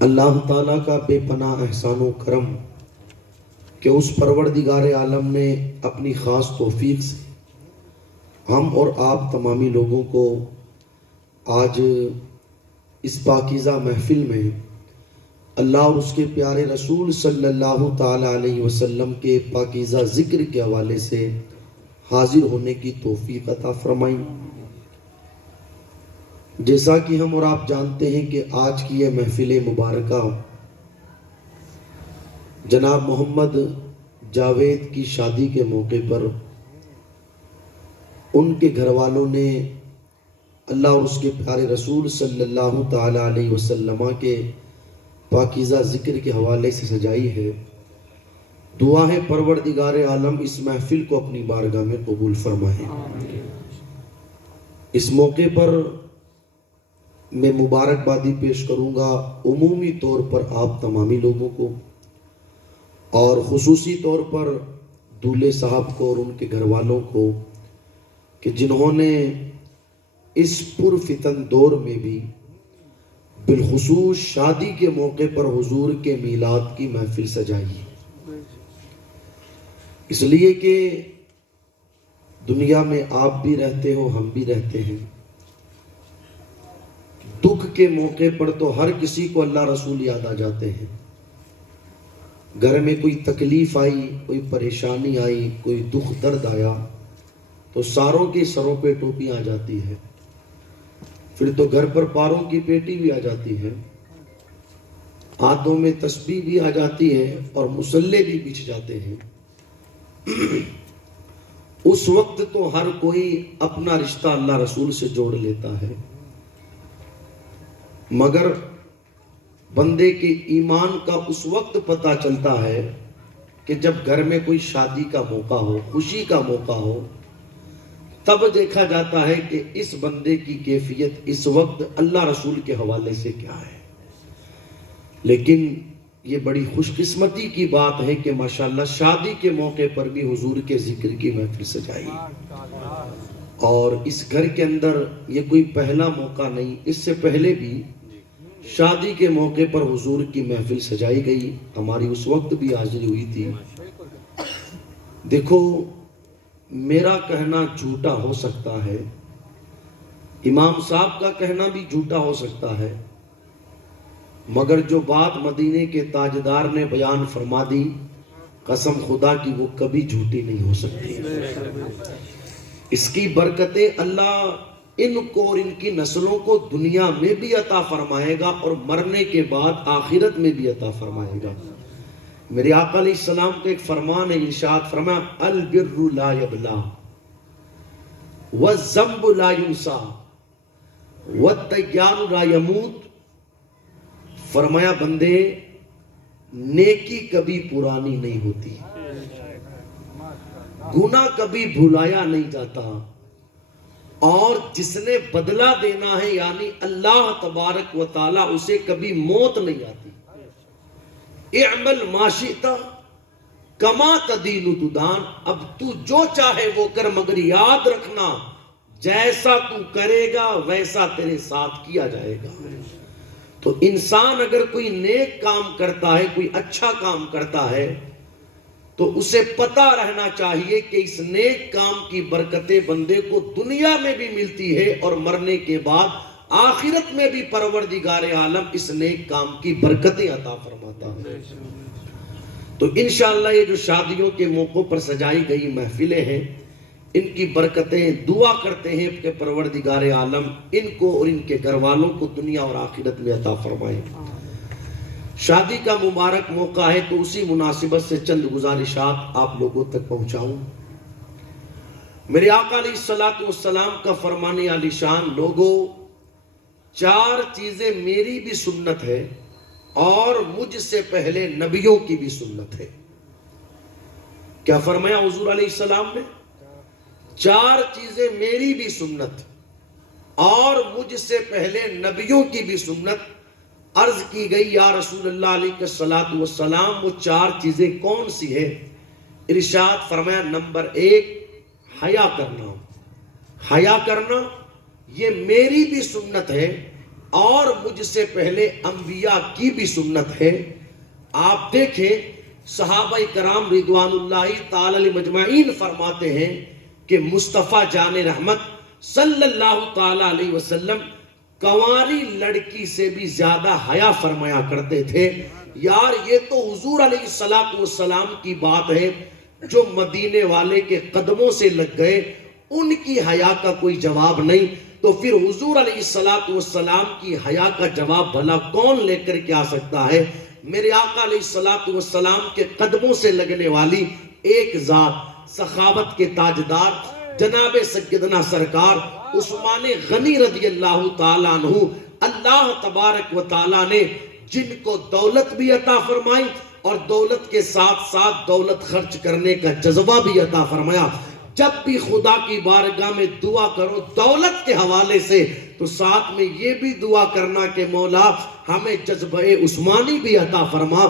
اللہ تعالیٰ کا بے پناہ احسان و کرم کہ اس پروردگار عالم نے اپنی خاص توفیق سے ہم اور آپ تمامی لوگوں کو آج اس پاکیزہ محفل میں اللہ اور اس کے پیارے رسول صلی اللہ تعالیٰ علیہ وسلم کے پاکیزہ ذکر کے حوالے سے حاضر ہونے کی توفیق عطا فرمائی۔ جیسا کہ ہم اور آپ جانتے ہیں کہ آج کی یہ محفل مبارکہ جناب محمد جاوید کی شادی کے موقع پر ان کے گھر والوں نے اللہ اور اس کے پیارے رسول صلی اللہ تعالیٰ علیہ وسلم کے پاکیزہ ذکر کے حوالے سے سجائی ہے۔ دعا ہے پروردگار عالم اس محفل کو اپنی بارگاہ میں قبول فرمائے۔ اس موقع پر میں مبارکبادی پیش کروں گا عمومی طور پر آپ تمامی لوگوں کو، اور خصوصی طور پر دولہے صاحب کو اور ان کے گھر والوں کو کہ جنہوں نے اس پرفتن دور میں بھی بالخصوص شادی کے موقع پر حضور کے میلاد کی محفل سجائی، اس لیے کہ دنیا میں آپ بھی رہتے ہو، ہم بھی رہتے ہیں۔ دکھ کے موقع پر تو ہر کسی کو اللہ رسول یاد آ جاتے ہیں۔ گھر میں کوئی تکلیف آئی، کوئی پریشانی آئی، کوئی دکھ درد آیا تو ساروں کے سروں پہ ٹوپی آ جاتی ہے، پھر تو گھر پر پاروں کی پیٹی بھی آ جاتی ہے، ہاتھوں میں تسبیح بھی آ جاتی ہے اور مصلے بھی بچھ جاتے ہیں۔ اس وقت تو ہر کوئی اپنا رشتہ اللہ رسول سے جوڑ لیتا ہے، مگر بندے کے ایمان کا اس وقت پتہ چلتا ہے کہ جب گھر میں کوئی شادی کا موقع ہو، خوشی کا موقع ہو، تب دیکھا جاتا ہے کہ اس بندے کی کیفیت اس وقت اللہ رسول کے حوالے سے کیا ہے۔ لیکن یہ بڑی خوش قسمتی کی بات ہے کہ ماشاءاللہ شادی کے موقع پر بھی حضور کے ذکر کی محفل سجائی، اور اس گھر کے اندر یہ کوئی پہلا موقع نہیں، اس سے پہلے بھی شادی کے موقع پر حضور کی محفل سجائی گئی، ہماری اس وقت بھی حاضری ہوئی تھی۔ دیکھو، میرا کہنا جھوٹا ہو سکتا ہے، امام صاحب کا کہنا بھی جھوٹا ہو سکتا ہے، مگر جو بات مدینے کے تاجدار نے بیان فرما دی، قسم خدا کی وہ کبھی جھوٹی نہیں ہو سکتی۔ اس کی برکتیں اللہ ان کو اور ان کی نسلوں کو دنیا میں بھی عطا فرمائے گا اور مرنے کے بعد آخرت میں بھی عطا فرمائے گا۔ میرے آقا علیہ السلام کا ایک فرمان ہے، ارشاد فرمایا البر لا یبلا والذنب لا ینسا والطیار لا یموت۔ فرمایا بندے، نیکی کبھی پرانی نہیں ہوتی، گناہ کبھی بھلایا نہیں جاتا، اور جس نے بدلہ دینا ہے یعنی اللہ تبارک و تعالی، اسے کبھی موت نہیں آتی۔ اعمل ما شئت کما تدین تدان، اب تو جو چاہے وہ کر، مگر یاد رکھنا جیسا تو کرے گا ویسا تیرے ساتھ کیا جائے گا۔ تو انسان اگر کوئی نیک کام کرتا ہے، کوئی اچھا کام کرتا ہے، تو اسے پتہ رہنا چاہیے کہ اس نیک کام کی برکتیں بندے کو دنیا میں بھی ملتی ہے اور مرنے کے بعد آخرت میں بھی پروردگار عالم اس نیک کام کی برکتیں عطا فرماتا ہے۔ تو انشاءاللہ یہ جو شادیوں کے موقعوں پر سجائی گئی محفلیں ہیں، ان کی برکتیں دعا کرتے ہیں کہ پروردگار عالم ان کو اور ان کے گھر والوں کو دنیا اور آخرت میں عطا فرمائے۔ شادی کا مبارک موقع ہے تو اسی مناسبت سے چند گزارشات آپ لوگوں تک پہنچاؤں۔ میرے آقا علیہ الصلوۃ والسلام کا فرمان عالی شان، لوگوں، 4 چیزیں میری بھی سنت ہے اور مجھ سے پہلے نبیوں کی بھی سنت ہے۔ کیا فرمایا حضور علیہ السلام نے؟ 4 چیزیں میری بھی سنت اور مجھ سے پہلے نبیوں کی بھی سنت۔ عرض کی گئی یا رسول اللہ علیہ السلام وہ 4 چیزیں کون سی ہے؟ ارشاد فرمایا نمبر 1 حیا کرنا۔ حیا کرنا یہ میری بھی سنت ہے، اور مجھ سے پہلے انبیاء کی بھی سنت ہے۔ آپ دیکھیں صحابہ کرام رضوان اللہ تعالی علیہ مجمعین فرماتے ہیں کہ مصطفیٰ جان رحمت صلی اللہ تعالی علیہ وسلم کنواری لڑکی سے بھی زیادہ حیا فرمایا کرتے تھے۔ یار یہ تو حضور علیہ السلام کی بات ہے، جو مدینے والے کے قدموں سے لگ گئے ان کی حیا کا کوئی جواب نہیں، تو پھر حضور علیہ السلام کی حیا کا جواب بھلا کون لے کر کے آ سکتا ہے؟ میرے آقا علیہ السلام کے قدموں سے لگنے والی ایک ذات، سخاوت کے تاجدار جناب سیدنا سرکار عثمان غنی رضی اللہ تعالیٰ عنہ، اللہ تبارک و تعالیٰ نے جن کو دولت بھی عطا فرمائی اور دولت کے ساتھ ساتھ دولت خرچ کرنے کا جذبہ بھی عطا فرمایا۔ جب بھی خدا کی بارگاہ میں دعا کرو دولت کے حوالے سے تو ساتھ میں یہ بھی دعا کرنا کہ مولا ہمیں جذبہ عثمانی بھی عطا فرما،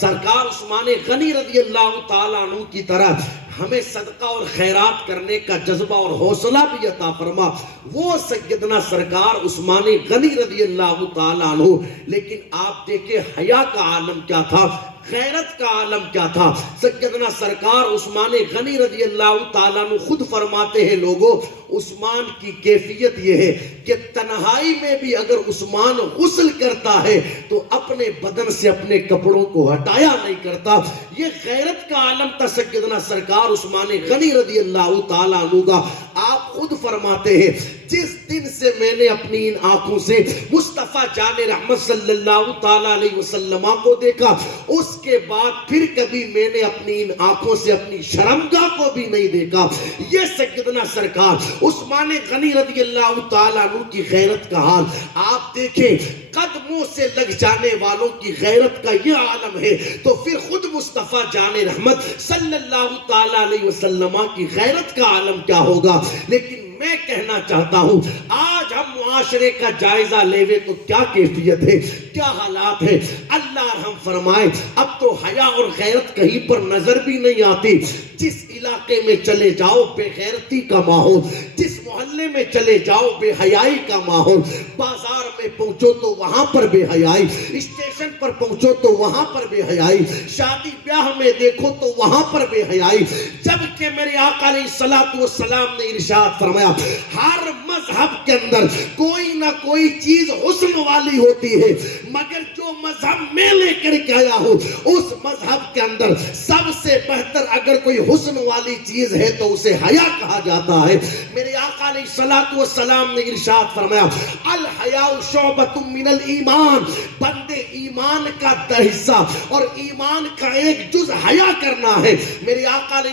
سرکار عثمان غنی رضی اللہ تعالیٰ عنہ کی طرح ہمیں صدقہ اور خیرات کرنے کا جذبہ اور حوصلہ بھی عطا فرما۔ وہ سیدنا سرکار عثمان غنی رضی اللہ تعالیٰ عنہ، لیکن آپ دیکھیں حیا کا عالم کیا تھا، غیرت کا عالم کیا تھا۔ سیدنا سرکار عثمان غنی رضی اللہ تعالیٰ عنہ خود فرماتے ہیں لوگوں، عثمان کی کیفیت یہ ہے کہ تنہائی میں بھی اگر عثمان غسل کرتا ہے تو اپنے بدن سے اپنے کپڑوں کو ہٹایا نہیں کرتا۔ یہ غیرت کا عالم تھا سیدنا سرکار عثمان غنی رضی اللہ تعالیٰ عنہ کا۔ آپ خود فرماتے ہیں جس دن سے میں نے اپنی ان آنکھوں سے مصطفیٰ جان رحمت صلی اللہ تعالیٰ علیہ وسلم کو دیکھا، اس کے بعد پھر کبھی میں نے اپنی ان آنکھوں سے اپنی شرمگاہ کو بھی نہیں دیکھا۔ یہ سیدنا سرکار عثمان غنی رضی اللہ تعالیٰ عنہ کی غیرت کا حال آپ دیکھیں، قدموں سے لگ جانے والوں کی غیرت کا یہ عالم ہے، تو پھر خود مصطفیٰ جان رحمت صلی اللہ تعالیٰ علیہ وسلم کی غیرت کا عالم کیا ہوگا۔ لیکن میں کہنا چاہتا ہوں آج ہم معاشرے کا جائزہ لیوے تو کیا کیفیت ہے، کیا حالات ہے۔ اللہ رحم فرمائے، اب تو حیا اور غیرت کہیں پر نظر بھی نہیں آتی۔ جس علاقے میں چلے جاؤ بے غیرتی کا ماحول، جس محلے میں چلے جاؤ بے حیائی کا ماحول، بازار میں پہنچو تو وہاں پر بے حیائی، اسٹیشن پر پہنچو تو وہاں پر بے حیائی، شادی بیاہ میں دیکھو تو وہاں پر بے حیائی۔ جبکہ میرے آقا علیہ السلام نے ارشاد فرمایا ہر مذہب کے اندر کوئی نہ کوئی چیز حسن والی ہوتی ہے، مگر جو مذہب میں لے کر کے آیا ہوں اس مذہب کے اندر سب سے بہتر اگر کوئی حسن والی چیز ہے تو اسے حیا کہا جاتا ہے۔ میرے آقا علیہ السلام نے ارشاد فرمایا الحیاء شعبۃ من الایمان، بندے ایمان کا حصہ اور ایمان کا ایک جز حیا کرنا ہے۔ میرے آقا علیہ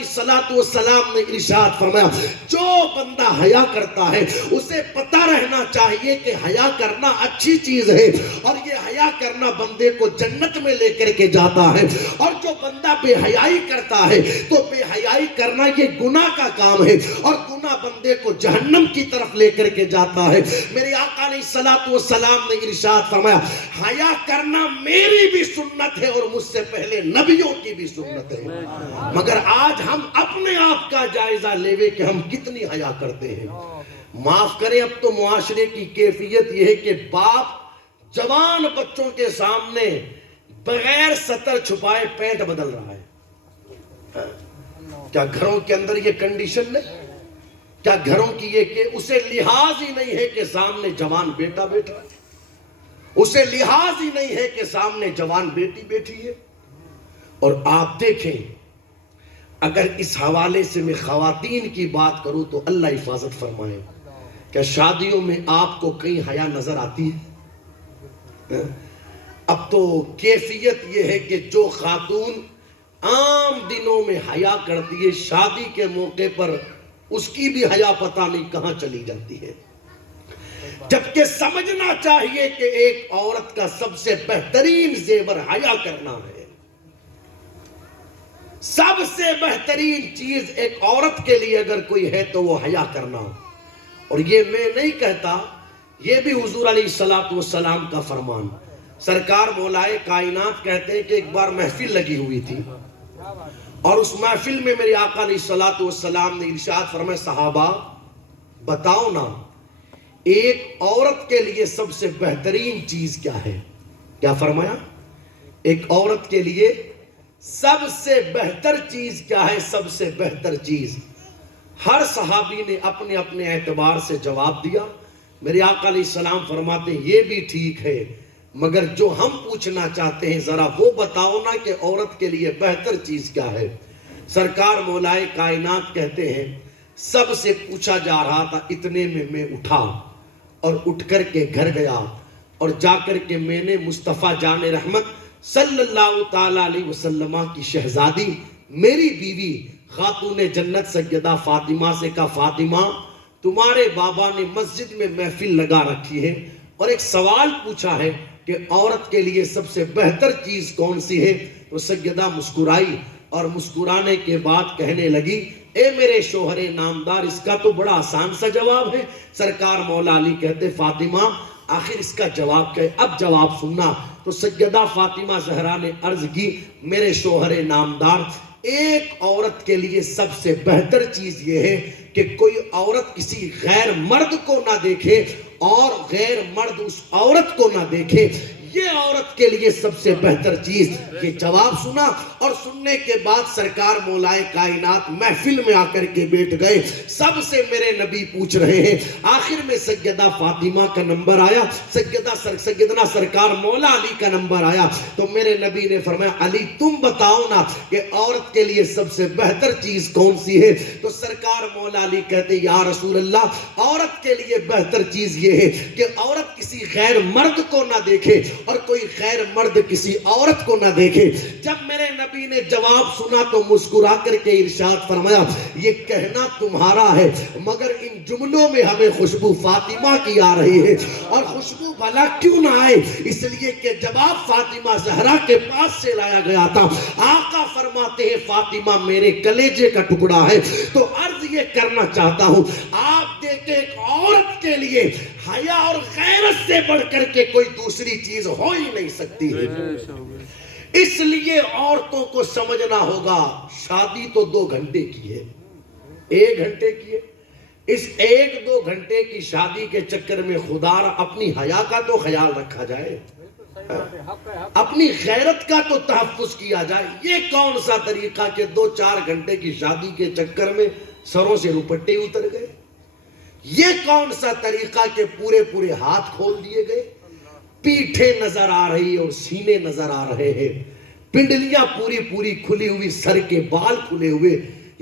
السلام نے ارشاد فرمایا جو بندہ حیا کرتا ہے اسے پتہ رہنا چاہیے کہ حیا کرنا اچھی چیز ہے اور یہ حیا کرنا بندے کو جنت میں لے کر کے جاتا ہے، اور جو بندہ بے حیائی کرتا ہے تو بے حیائی کرنا یہ گناہ کا کام ہے اور گناہ بندے کو جہنم کی طرف لے کر کے جاتا ہے۔ میرے آقا علیہ السلام نے ارشاد فرمایا حیا کرنا میری بھی سنت ہے اور مجھ سے پہلے نبیوں کی بھی سنت ہے، مگر آج ہم اپنے آپ کا جائزہ لیوے کہ ہم کتنی حیا کرتے ہیں۔ معاف کریں اب تو معاشرے کی کیفیت یہ ہے کہ باپ جوان بچوں کے سامنے بغیر سطر چھپائے پینٹ بدل رہا ہے۔ کیا گھروں کے اندر یہ کنڈیشن نہیں؟ کیا گھروں کی یہ کہ اسے لحاظ ہی نہیں ہے کہ سامنے جوان بیٹا بیٹھا ہے، اسے لحاظ ہی نہیں ہے کہ سامنے جوان بیٹی بیٹھی ہے۔ اور آپ دیکھیں اگر اس حوالے سے میں خواتین کی بات کروں تو اللہ حفاظت فرمائے، کیا شادیوں میں آپ کو کہیں حیا نظر آتی ہے؟ اب تو کیفیت یہ ہے کہ جو خاتون عام دنوں میں حیا کرتی ہے شادی کے موقع پر اس کی بھی حیا پتہ نہیں کہاں چلی جاتی ہے، جبکہ سمجھنا چاہیے کہ ایک عورت کا سب سے بہترین زیور حیا کرنا ہے۔ سب سے بہترین چیز ایک عورت کے لیے اگر کوئی ہے تو وہ حیا کرنا ہو۔ اور یہ میں نہیں کہتا، یہ بھی حضور علیہ السلام کا فرمان۔ سرکار مولائے کائنات کہتے ہیں کہ ایک بار محفل لگی ہوئی تھی اور اس محفل میں میرے آقا علیہ السلام نے ارشاد فرمایا صحابہ بتاؤ نا ایک عورت کے لیے سب سے بہترین چیز کیا ہے؟ کیا فرمایا؟ ایک عورت کے لیے سب سے بہتر چیز کیا ہے؟ سب سے بہتر چیز. ہر صحابی نے اپنے اپنے اعتبار سے جواب دیا. میرے آقا علیہ السلام فرماتے ہیں یہ بھی ٹھیک ہے، مگر جو ہم پوچھنا چاہتے ہیں ذرا وہ بتاؤ نا کہ عورت کے لیے بہتر چیز کیا ہے. سرکار مولائے کائنات کہتے ہیں سب سے پوچھا جا رہا تھا، اتنے میں اٹھا اور اٹھ کر کے گھر گیا اور جا کر کے میں نے مصطفیٰ جان رحمت صلی اللہ تعالی علیہ وسلم کی شہزادی میری بیوی خاتون جنت سیدہ فاطمہ سے کہا، فاطمہ تمہارے بابا نے مسجد میں محفل لگا رکھی ہے اور ایک سوال پوچھا ہے کہ عورت کے لیے سب سے بہتر چیز کون سی ہے؟ تو سیدہ مسکرائی اور مسکرانے کے بعد کہنے لگی، اے میرے شوہر نامدار اس کا تو بڑا آسان سا جواب ہے. سرکار مولا علی کہتے فاطمہ آخر اس کا جواب کیا ہے؟ اب جواب سننا. تو سیدہ فاطمہ زہرا نے عرض کی، میرے شوہر نامدار ایک عورت کے لیے سب سے بہتر چیز یہ ہے کہ کوئی عورت کسی غیر مرد کو نہ دیکھے اور غیر مرد اس عورت کو نہ دیکھے. یہ عورت کے لیے سب سے بہتر چیز. یہ جواب سنا اور سننے کے بعد سرکار مولائے کائنات محفل میں آ کر کے بیٹھ گئے. سب سے میرے نبی پوچھ رہے ہیں. آخر میں سیدہ فاطمہ کا نمبر آیا، سیدنا سرکار مولا علی کا نمبر آیا تو میرے نبی نے فرمایا علی تم بتاؤ نا کہ عورت کے لیے سب سے بہتر چیز کون سی ہے؟ تو سرکار مولا علی کہتے یا رسول اللہ عورت کے لیے بہتر چیز یہ ہے کہ عورت کسی غیر مرد کو نہ دیکھے اور کوئی غیر مرد کسی عورت کو نہ دیکھے. جب میرے نبی نے جواب سنا تو مسکرا کر کے ارشاد فرمایا یہ کہنا تمہارا ہے مگر ان جملوں میں ہمیں خوشبو فاطمہ کی آ رہی ہے. اور خوشبو بھلا کیوں نہ آئے؟ اس لیے کہ جواب فاطمہ زہرا کے پاس سے لایا گیا تھا. آقا فرماتے ہیں فاطمہ میرے کلیجے کا ٹکڑا ہے. تو عرض یہ کرنا چاہتا ہوں آپ دیکھیں ایک عورت کے لیے حیا اور غیرت سے بڑھ کر کے کوئی دوسری چیز ہو ہی نہیں سکتی ہے. اس لیے عورتوں کو سمجھنا ہوگا شادی تو 2 گھنٹے کی ہے، 1 گھنٹے کی ہے. اس 1-2 گھنٹے کی شادی کے چکر میں خدا اپنی حیا کا تو خیال رکھا جائے، اپنی غیرت کا تو تحفظ کیا جائے. یہ کون سا طریقہ کہ 2-4 گھنٹے کی شادی کے چکر میں سروں سے روپٹے اتر گئے؟ یہ کون سا طریقہ کہ پورے ہاتھ کھول دیے گئے، پیٹھیں نظر آ رہی اور سینے نظر آ رہے ہیں، پنڈلیاں پوری کھلی ہوئی، سر کے بال کھلے ہوئے.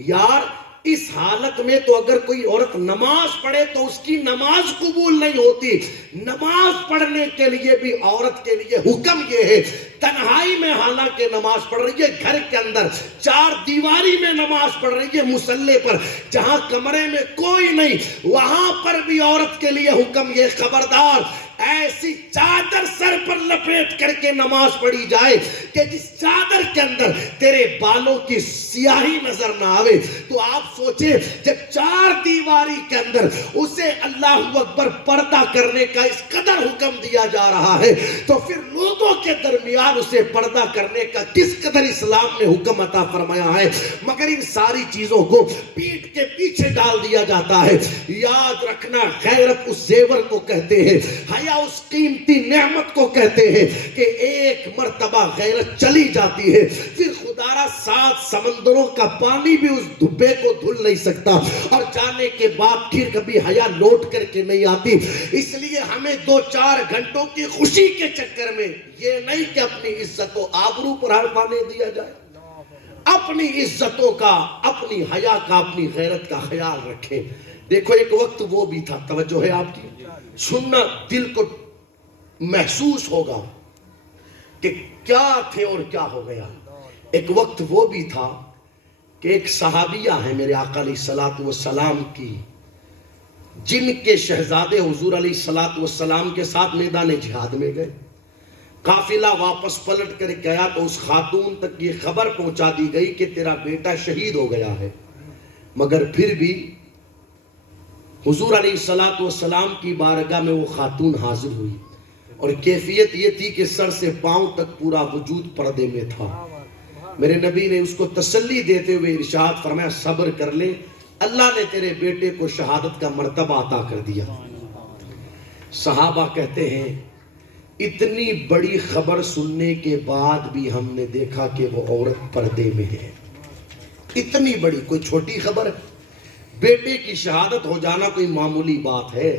یار اس حالت میں تو اگر کوئی عورت نماز پڑھے تو اس کی نماز قبول نہیں ہوتی. نماز پڑھنے کے لیے بھی عورت کے لیے حکم یہ ہے تنہائی میں حالانکہ نماز پڑھ رہی ہے، گھر کے اندر 4 دیواری میں نماز پڑھ رہی ہے، مصلی پر جہاں کمرے میں کوئی نہیں وہاں پر بھی عورت کے لیے حکم یہ خبردار ایسی چادر سر پر لپیٹ کر کے نماز پڑھی جائے کہ جس چادر کے اندر تیرے بالوں کی سیاہی نظر نہ آوے. تو آپ سوچیں جب 4 دیواری کے اندر اسے اللہ اکبر پردہ کرنے کا اس قدر حکم دیا جا رہا ہے تو پھر لوگوں کے درمیان اسے پردہ کرنے کا کس قدر اسلام نے حکم عطا فرمایا ہے. مگر ان ساری چیزوں کو پیٹ کے پیچھے ڈال دیا جاتا ہے. یاد رکھنا غیرت اس زیور کو کہتے ہیں، حیا اس قیمتی نعمت کو کہتے ہیں کہ ایک مرتبہ غیرت چلی جاتی ہے پھر خدارا 7 سمندروں کا پانی بھی اس دھبے کو دھل نہیں سکتا اور جانے کے بعد پھر کبھی حیا لوٹ کر کے نہیں آتی. اس لیے ہمیں 2-4 گھنٹوں کی خوشی کے چکر میں یہ نہیں کہ اپنی عزت و آبرو پر ہر پانے دیا جائے. اپنی عزتوں کا، اپنی حیا کا، اپنی غیرت کا خیال رکھیں. دیکھو ایک وقت وہ بھی تھا، توجہ ہے آپ کی، سننا دل کو محسوس ہوگا کہ کیا تھے اور کیا ہو گیا. ایک وقت وہ بھی تھا کہ ایک صحابیہ ہے میرے آقا علیہ الصلوۃ والسلام کی، جن کے شہزادے حضور علیہ الصلوۃ والسلام کے ساتھ میدان جہاد میں گئے. قافلہ واپس پلٹ کر گیا تو اس خاتون تک یہ خبر پہنچا دی گئی کہ تیرا بیٹا شہید ہو گیا ہے. مگر پھر بھی حضور علیہ الصلوۃ والسلام کی بارگاہ میں وہ خاتون حاضر ہوئی اور کیفیت یہ تھی کہ سر سے پاؤں تک پورا وجود پردے میں تھا. میرے نبی نے اس کو تسلی دیتے ہوئے ارشاد فرمایا صبر کر لے، اللہ نے تیرے بیٹے کو شہادت کا مرتبہ عطا کر دیا. صحابہ کہتے ہیں اتنی بڑی خبر سننے کے بعد بھی ہم نے دیکھا کہ وہ عورت پردے میں ہے. اتنی بڑی، کوئی چھوٹی خبر ہے؟ بیٹے کی شہادت ہو جانا کوئی معمولی بات ہے،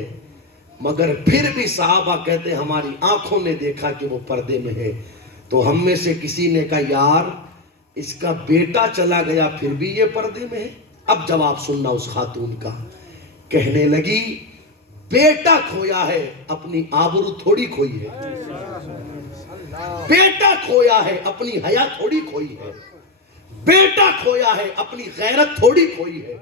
مگر پھر بھی صحابہ کہتے ہماری آنکھوں نے دیکھا کہ وہ پردے میں ہے. تو ہم میں سے کسی نے کہا یار اس کا بیٹا چلا گیا پھر بھی یہ پردے میں ہے. اب جواب سننا اس خاتون کا. کہنے لگی بیٹا کھویا ہے، اپنی آبرو تھوڑی کھوئی ہے. بیٹا کھویا ہے، اپنی حیا تھوڑی کھوئی ہے. بیٹا کھویا ہے، اپنی غیرت تھوڑی کھوئی ہے.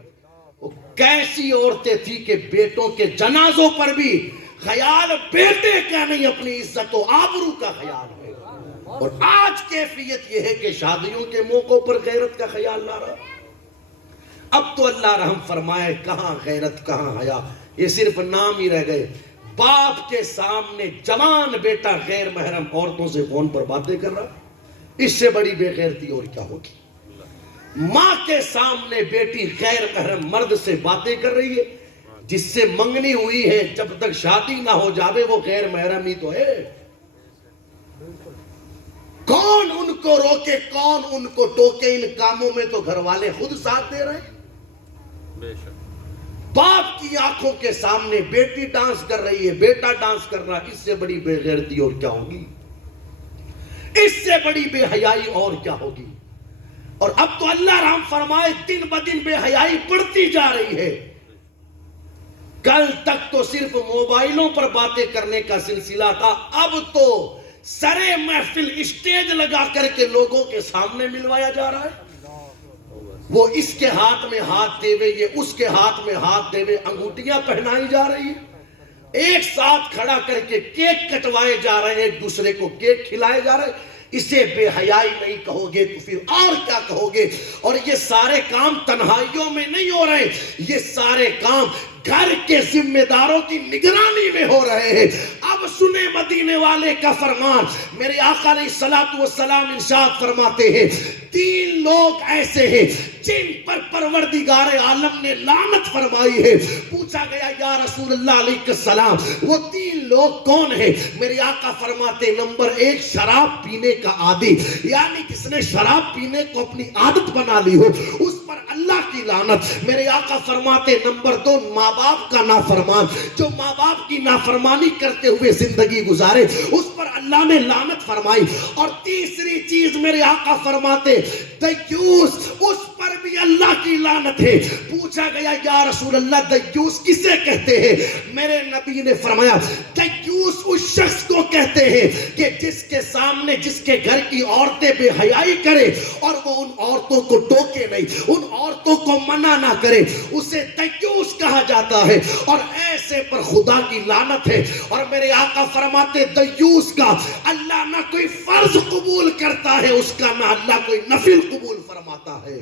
وہ کیسی عورتیں تھی کہ بیٹوں کے جنازوں پر بھی خیال بیٹے کا نہیں، اپنی عزت و آبرو کا خیال ہے. اور آج کیفیت یہ ہے کہ شادیوں کے موقعوں پر غیرت کا خیال نہ رہا. اب تو اللہ رحم فرمائے، کہاں غیرت کہاں حیا، یہ صرف نام ہی رہ گئے. باپ کے سامنے جوان بیٹا غیر محرم عورتوں سے فون پر باتیں کر رہا، اس سے بڑی بے غیرتی اور کیا ہوگی. ماں کے سامنے بیٹی غیر محرم مرد سے باتیں کر رہی ہے، جس سے منگنی ہوئی ہے، جب تک شادی نہ ہو جاوے وہ غیر محرم ہی تو ہے. کون ان کو روکے، کون ان کو ٹوکے؟ ان کاموں میں تو گھر والے خود ساتھ دے رہے ہیں. باپ کی آنکھوں کے سامنے بیٹی ڈانس کر رہی ہے، بیٹا ڈانس کر رہا ہے، اس سے بڑی بے غیرتی اور کیا ہوگی، اس سے بڑی بے حیائی اور کیا ہوگی. اور اب تو اللہ رحم فرمائے دن بدن بے حیائی بڑھتی جا رہی ہے. کل تک تو صرف موبائلوں پر باتیں کرنے کا سلسلہ تھا، اب تو سرے محفل اسٹیج لگا کر کے لوگوں کے سامنے ملوایا جا رہا ہے. وہ اس کے ہاتھ میں ہاتھ دے وے، یہ اس کے ہاتھ میں ہاتھ دے وے، انگوٹیاں پہنائی جا رہی ہیں، ایک ساتھ کھڑا کر کے کیک کٹوائے جا رہے ہیں، ایک دوسرے کو کیک کھلائے جا رہے ہیں. اسے بے حیائی نہیں کہو گے تو پھر اور کیا کہو گے؟ اور یہ سارے کام تنہائیوں میں نہیں ہو رہے، یہ سارے کام گھر کے ذمہ داروں کی نگرانی میں ہو رہے ہیں. اب سنیں مدینے والے کا فرمان. میرے آقا علیہ الصلوۃ والسلام ارشاد فرماتے ہیں 3 لوگ ایسے ہیں جن پر پروردگار عالم نے لعنت فرمائی ہے. پوچھا گیا یا رسول اللہ علیہ السلام وہ 3 لوگ کون ہیں؟ میرے آقا فرماتے نمبر 1 شراب پینے کا عادی، یعنی جس نے شراب پینے کو اپنی عادت بنا لی ہو اس پر اللہ کی لعنت. میرے آقا فرماتے نمبر 2 ماں باپ کا نافرمان، جو ماں باپ کی نافرمانی کرتے ہوئے زندگی گزارے اس پر اللہ نے لعنت فرمائی. اور تیسری چیز میرے آقا فرماتے دیوس، اس پر بھی اللہ کی لعنت ہے. پوچھا گیا یا رسول اللہ دیوس کسے کہتے ہیں؟ میرے نبی نے فرمایا دیوس اس شخص کو کہتے ہیں کہ جس کے سامنے جس کے گھر کی عورتیں بے حیائی کرے اور وہ ان عورتوں کو ٹوکے نہیں، ان عورتوں کو منع نہ کرے، اسے دیوس کہا جاتا ہے. اور ایسے پر خدا کی لعنت ہے. اور میرے آقا فرماتے دیوس کا اللہ نہ کوئی فرض قبول کرتا ہے، اس کا نہ اللہ کوئی نفل قبول فرماتا ہے.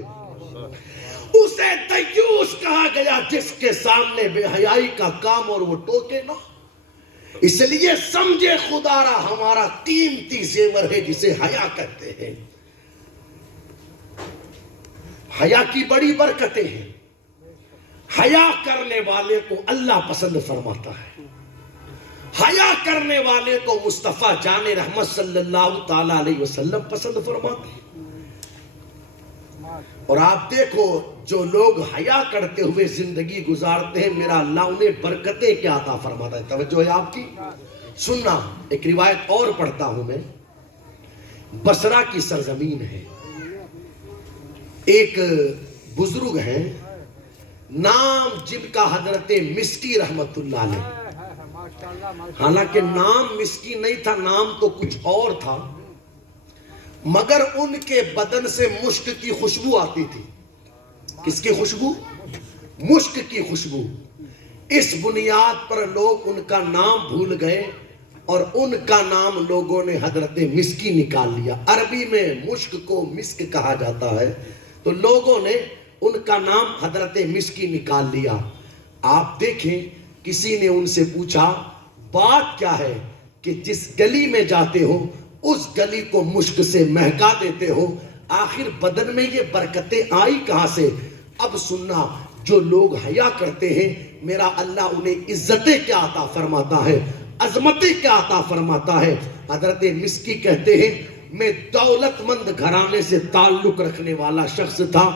اسے دیوس کہا گیا جس کے سامنے بے حیائی کا کام اور وہ ٹوکے نہ. اس لیے سمجھے خدا را ہمارا قیمتی زیور ہے جسے حیا کہتے ہیں. حیا کی بڑی برکتیں ہیں. حیا کرنے والے کو اللہ پسند فرماتا ہے. حیا کرنے والے کو مصطفیٰ جان رحمت صلی اللہ تعالی علیہ وسلم پسند فرماتے ہیں. اور آپ دیکھو جو لوگ حیا کرتے ہوئے زندگی گزارتے ہیں میرا اللہ انہیں برکتیں کیا عطا فرماتا ہے. توجہ ہے آپ کی؟ سننا ایک روایت اور پڑھتا ہوں میں. بصرہ کی سرزمین ہے، ایک بزرگ ہیں نام جن کا حضرت مسکی رحمت اللہ علیہ. حالانکہ نام مسکی نہیں تھا، نام تو کچھ اور تھا، مگر ان کے بدن سے مشک کی خوشبو آتی تھی. کس کی خوشبو؟ مشک کی خوشبو. اس بنیاد پر لوگ ان کا نام بھول گئے اور ان کا نام لوگوں نے حضرت مسکی نکال لیا. عربی میں مشک کو مسک کہا جاتا ہے، تو لوگوں نے ان کا نام حضرت مسکی نکال لیا. آپ دیکھیں کسی نے ان سے پوچھا بات کیا ہے کہ جس گلی میں جاتے ہو اس گلی کو مشک سے مہکا دیتے ہو، آخر بدن میں یہ برکتیں آئی کہاں سے؟ اب سننا، جو لوگ حیا کرتے ہیں میرا اللہ انہیں عزتیں کیا عطا فرماتا ہے. عظمتیں کیا عطا فرماتا ہے. حضرت مسکی کہتے ہیں میں دولت مند گھرانے سے تعلق رکھنے والا شخص تھا,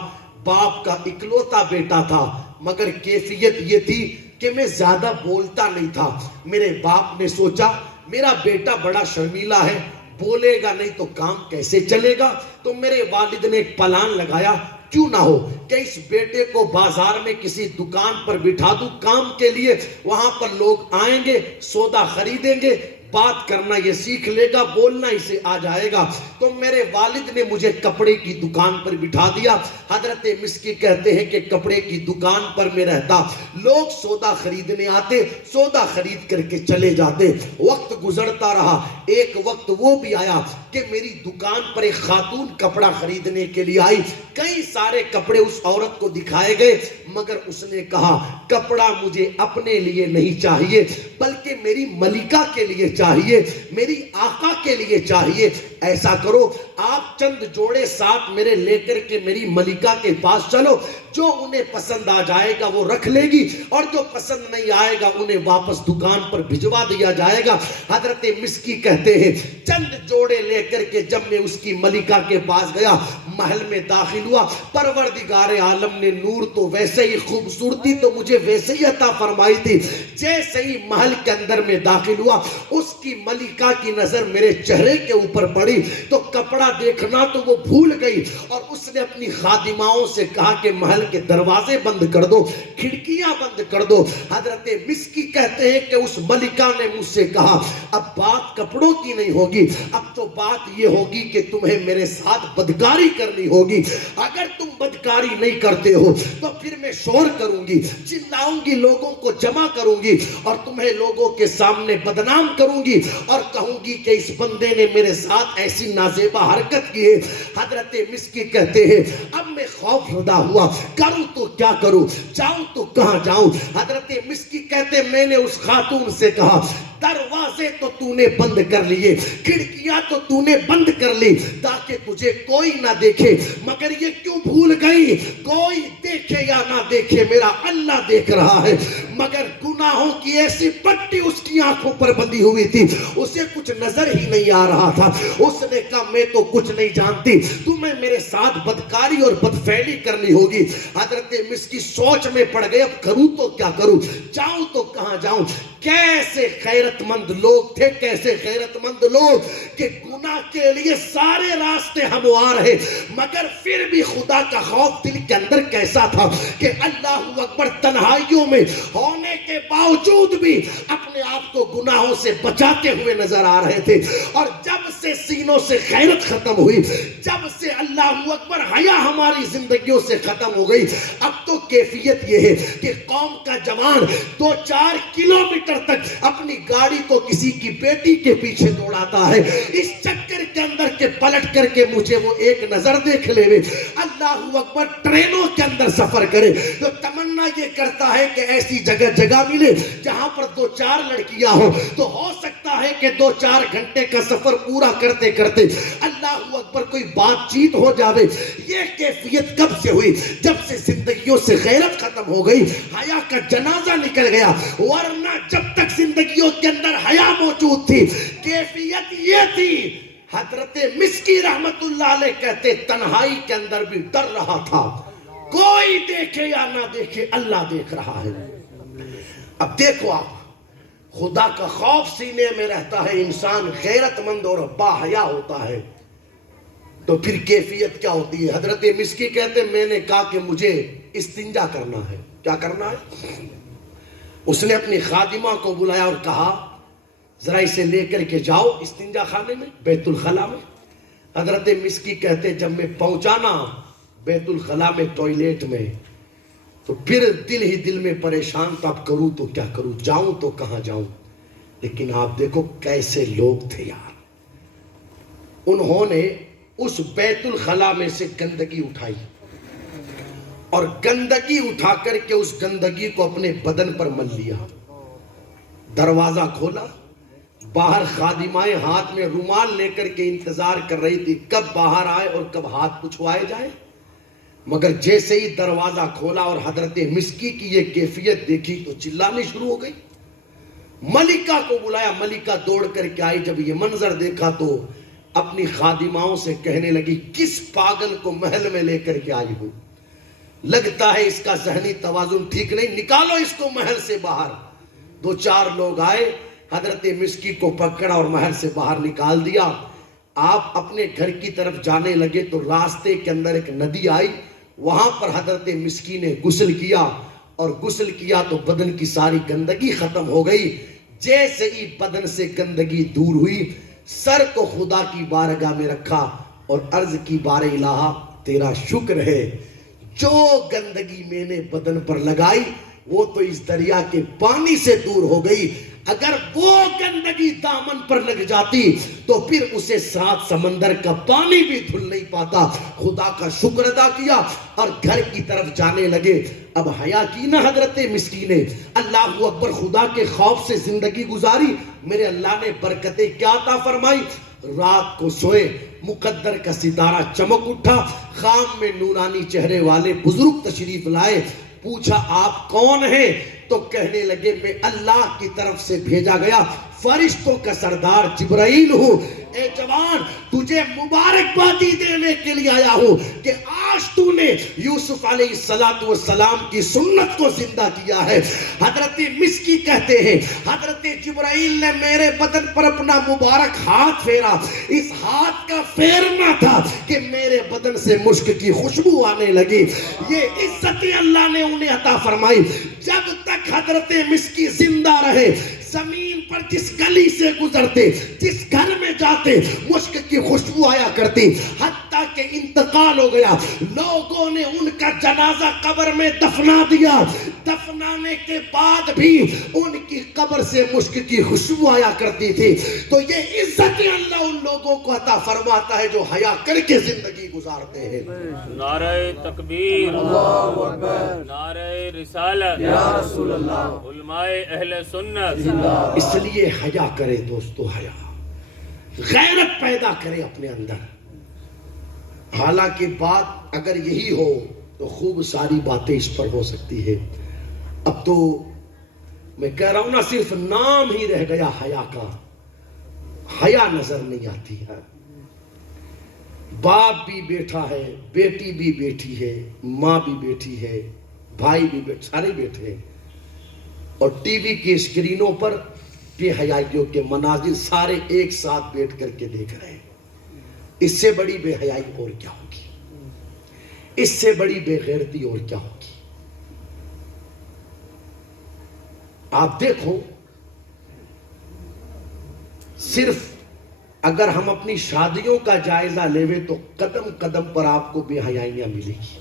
باپ کا اکلوتا بیٹا تھا, مگر کیفیت یہ تھی کہ میں زیادہ بولتا نہیں تھا. میرے باپ نے سوچا میرا بیٹا بڑا شرمیلا ہے, بولے گا نہیں تو کام کیسے چلے گا, تو میرے والد نے ایک پلان لگایا, کیوں نہ ہو کہ اس بیٹے کو بازار میں کسی دکان پر بٹھا دوں کام کے لیے, وہاں پر لوگ آئیں گے, سودا خریدیں گے, بات کرنا یہ سیکھ لے گا, بولنا اسے آ جائے گا. تو میرے والد نے مجھے کپڑے کی دکان پر بٹھا دیا. حضرت مسکی کہتے ہیں کہ کپڑے کی دکان پر میں رہتا, لوگ سودا خریدنے آتے, سودا خرید کر کے چلے جاتے. وقت گزرتا رہا, ایک وقت وہ بھی آیا کہ میری دکان پر ایک خاتون کپڑا خریدنے کے لیے آئی. کئی سارے کپڑے اس عورت کو دکھائے گئے, مگر اس نے کہا کپڑا مجھے اپنے لیے نہیں چاہیے بلکہ میری ملکہ کے لیے چاہیے, میری آقا کے لیے چاہیے. ایسا کرو آپ چند جوڑے ساتھ میرے لے کر کے میری ملکہ کے پاس چلو, جو انہیں پسند آ جائے گا وہ رکھ لے گی, اور جو پسند نہیں آئے گا انہیں واپس دکان پر بھجوا دیا جائے گا. حضرت مسکی کہتے ہیں چند جوڑے لے کر کے جب میں اس کی ملکہ کے پاس گیا, محل میں داخل ہوا, پروردگار عالم نے نور تو ویسے ہی, خوبصورتی تو مجھے ویسے ہی عطا فرمائی تھی. جیسے ہی محل کے اندر میں داخل ہوا, اس کی ملکہ کی نظر میرے چہرے کے اوپر پڑی تو کپڑا دیکھنا تو وہ بھول گئی, اور اس نے اپنی خادماؤں سے کہا کہ محل کے دروازے بند کر دو, کھڑکیاں بند کر دو. حضرت مسکی کہتے ہیں کہ اس ملکہ نے مجھ سے کہا اب بات کپڑوں کی نہیں ہوگی, اب تو بات یہ ہوگی کہ تمہیں میرے ساتھ بدکاری کرنی ہوگی. اگر تم بدکاری نہیں کرتے ہو تو پھر میں شور کروں گی, چلاؤں گی, لوگوں کو جمع کروں گی اور تمہیں لوگوں کے سامنے بدنام کروں گی اور کہوں گی کہ اس بندے نے میرے ساتھ ایسی نازیبا حرکت کی ہے. حضرت مسکی کہتے ہیں اب میں خوف زدہ ہوا, کروں تو کیا کروں, جاؤں تو کہاں جاؤں. حضرت مسکی کہتے میں نے اس خاتون سے کہا دروازے تو تو نے بند کر لیے, کھڑکیاں تو تو نے بند کر لی تاکہ تجھے کوئی نہ دیکھے, مگر یہ کیوں بھول گئی کوئی دیکھے یا نہ دیکھے میرا اللہ دیکھ رہا ہے. مگر گناہوں کی ایسی پٹی اس کی آنکھوں پر بندھی ہوئی تھی, اسے کچھ نظر ہی نہیں آ رہا تھا. اس نے کہا میں تو کچھ نہیں جانتی, تمہیں میرے ساتھ بدکاری اور بدفعلی کرنی ہوگی. حضرت مسکی سوچ میں پڑ گئے اب کروں تو کیا کروں, جاؤں تو کہاں جاؤں. کیسے خیرت مند لوگ تھے, کیسے خیرت مند لوگ کہ گناہ کے لیے سارے راستے ہموار ہیں, مگر پھر بھی خدا کا خوف دل کے اندر کیسا تھا کہ اللہ اکبر تنہائیوں میں ہونے کے باوجود بھی اپنے آپ کو گناہوں سے بچاتے ہوئے نظر آ رہے تھے. اور جب سے سینوں سے خیرت ختم ہوئی, جب سے اللہ اکبر حیا ہماری زندگیوں سے ختم ہو گئی, اب تو کیفیت یہ ہے کہ قوم کا جوان 2-4 کلومیٹر تک اپنی گاڑی کو کسی کی بیٹی کے پیچھے دوڑاتا ہے, اس چکر کے اندر کے پلٹ کر کے مجھے وہ ایک نظر دیکھ لے. اللہ اکبر ٹرینوں کے اندر سفر کرے تو تمنا یہ کرتا ہے کہ ایسی جگہ ملے جہاں پر 2-4 لڑکیاں ہوں, تو ہو سکتا ہے کہ 2-4 گھنٹے کا سفر پورا کرتے کرتے اللہ اکبر کوئی بات چیت ہو جاوے. یہ کیفیت کب سے ہوئی, جب سے زندگیوں سے غیرت ختم ہو گئی, حیا کا جنازہ نکل گیا. ورنہ جب تک زندگیوں کے اندر حیا موجود تھی کیفیت یہ تھی. حضرت مسکی رحمت اللہ علیہ کہتے تنہائی کے اندر بھی ڈر رہا تھا, کوئی دیکھے یا نہ دیکھے اللہ دیکھ رہا ہے. اب دیکھو آپ, خدا کا خوف سینے میں رہتا ہے, انسان غیرت مند اور با حیا ہوتا ہے, تو پھر کیفیت کیا ہوتی ہے. حضرت مسکی کہتے میں نے کہا کہ مجھے استنجا کرنا ہے. کیا کرنا ہے؟ اس نے اپنی خادمہ کو بلایا اور کہا ذرا اسے لے کر کے جاؤ استنجا خانے میں, بیت الخلا میں. حضرت مسکی کہتے جب میں پہنچا نا بیت الخلا میں, ٹوائلٹ میں, تو پھر دل ہی دل میں پریشان تھا, اب کروں تو کیا کروں, جاؤں تو کہاں جاؤں. لیکن آپ دیکھو کیسے لوگ تھے یار, انہوں نے اس بیت الخلا میں سے گندگی اٹھائی اور گندگی اٹھا کر کے اس گندگی کو اپنے بدن پر مل لیا. دروازہ کھولا, باہر خادمائیں ہاتھ میں رومال لے کر کے انتظار کر رہی تھی کب باہر آئے اور کب ہاتھ پچھوائے جائے. مگر جیسے ہی دروازہ کھولا اور حضرت مسکی کی یہ کیفیت دیکھی تو چلانے شروع ہو گئی. ملکہ کو بلایا، ملکہ دوڑ کر کے آئی، جب یہ منظر دیکھا تو اپنی خادماؤں سے کہنے لگی کس پاگل کو محل میں لے کر کے آئی ہو، لگتا ہے اس کا ذہنی توازن ٹھیک نہیں، نکالو اس کو محل سے باہر۔ دو چار لوگ آئے، حضرت مسکی کو پکڑا اور محل سے باہر نکال دیا۔ آپ اپنے گھر کی طرف جانے لگے تو راستے کے اندر ایک ندی آئی، وہاں پر حضرت مسکی نے غسل کیا، اور غسل کیا تو بدن کی ساری گندگی ختم ہو گئی۔ جیسے ہی بدن سے گندگی دور ہوئی، سر کو خدا کی بارگاہ میں رکھا اور عرض کی بار الہ تیرا شکر ہے، جو گندگی میں نے بدن پر لگائی وہ تو اس دریا کے پانی سے دور ہو گئی، اگر وہ گندگی دامن پر لگ جاتی تو پھر اسے سات سمندر کا پانی بھی دھل نہیں پاتا۔ خدا کا شکر ادا کیا اور گھر کی طرف جانے لگے۔ اب حیا کی نہ حضرت مسکی نے، اللہ اکبر، خدا کے خوف سے زندگی گزاری، میرے اللہ نے برکتیں کیا عطا فرمائی۔ رات کو سوئے، مقدر کا ستارہ چمک اٹھا، خام میں نورانی چہرے والے بزرگ تشریف لائے۔ پوچھا آپ کون ہیں؟ تو کہنے لگے میں اللہ کی طرف سے بھیجا گیا فرشتوں کا سردار جبرائیل ہوں۔ اے جوان، تجھے مبارکبادی دینے کے لیے آیا ہوں کہ آج تو نے یوسف علیہ السلام کی سنت کو زندہ کیا ہے۔ حضرت مسکی کہتے ہیں حضرت جبرائیل نے میرے بدن پر اپنا مبارک ہاتھ پھیرا، اس ہاتھ کا پھیرنا تھا کہ میرے بدن سے مشک کی خوشبو آنے لگی۔ یہ عزت اللہ نے انہیں عطا فرمائی۔ جب تک حضرت مسکی زندہ رہے، زمین پر جس گلی سے گزرتے، جس گھر میں جاتے، مشک کی خوشبو آیا کرتی۔ حتیٰ کہ انتقال ہو گیا، لوگوں نے ان کا جنازہ قبر میں دفنا دیا، دفنانے کے بعد بھی ان کی قبر سے مشک کی خوشبو آیا کرتی تھی۔ تو یہ عزت اللہ ان لوگوں کو عطا فرماتا ہے جو حیا کر کے زندگی گزارتے ہیں۔ نعرہ تکبیر، اللہ اکبر، نعرہ رسالت، یا رسول اللہ، علماء اہل سنت۔ اس لیے حیا کرے دوستو، حیا، غیرت پیدا کرے اپنے اندر۔ حالانکہ بات اگر یہی ہو تو خوب ساری باتیں اس پر ہو سکتی ہے۔ اب تو میں کہہ رہا ہوں نا، صرف نام ہی رہ گیا حیا کا، حیا نظر نہیں آتی ہے۔ باپ بھی بیٹھا ہے، بیٹی بھی بیٹھی ہے، ماں بھی بیٹھی ہے، بھائی بھی بیٹھے، سارے بیٹھے ہیں، اور ٹی وی کی اسکرینوں پر بے حیائیوں کے مناظر سارے ایک ساتھ بیٹھ کر کے دیکھ رہے ہیں۔ اس سے بڑی بے حیائی اور کیا ہوگی؟ اس سے بڑی بے غیرتی اور کیا ہوگی؟ آپ دیکھو، صرف اگر ہم اپنی شادیوں کا جائزہ لیوے تو قدم قدم پر آپ کو بے حیائیاں ملے گی۔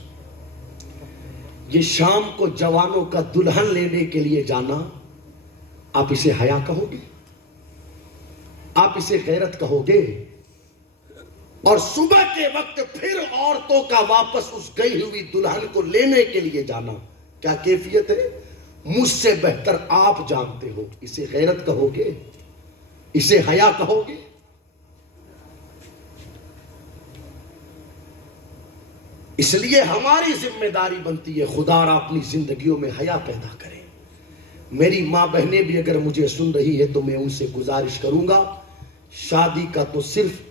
یہ شام کو جوانوں کا دلہن لینے کے لیے جانا، آپ اسے حیا کہو گے؟ آپ اسے غیرت کہو گے؟ اور صبح کے وقت پھر عورتوں کا واپس اس گئی ہوئی دلہن کو لینے کے لیے جانا، کیا کیفیت ہے؟ مجھ سے بہتر آپ جانتے ہو۔ اسے غیرت کہو گے؟ اسے حیا کہو گے؟ اس لیے ہماری ذمہ داری بنتی ہے خدا را اپنی زندگیوں میں حیا پیدا کرے۔ میری ماں بہنیں بھی اگر مجھے سن رہی ہے تو میں ان سے گزارش کروں گا، شادی کا تو صرف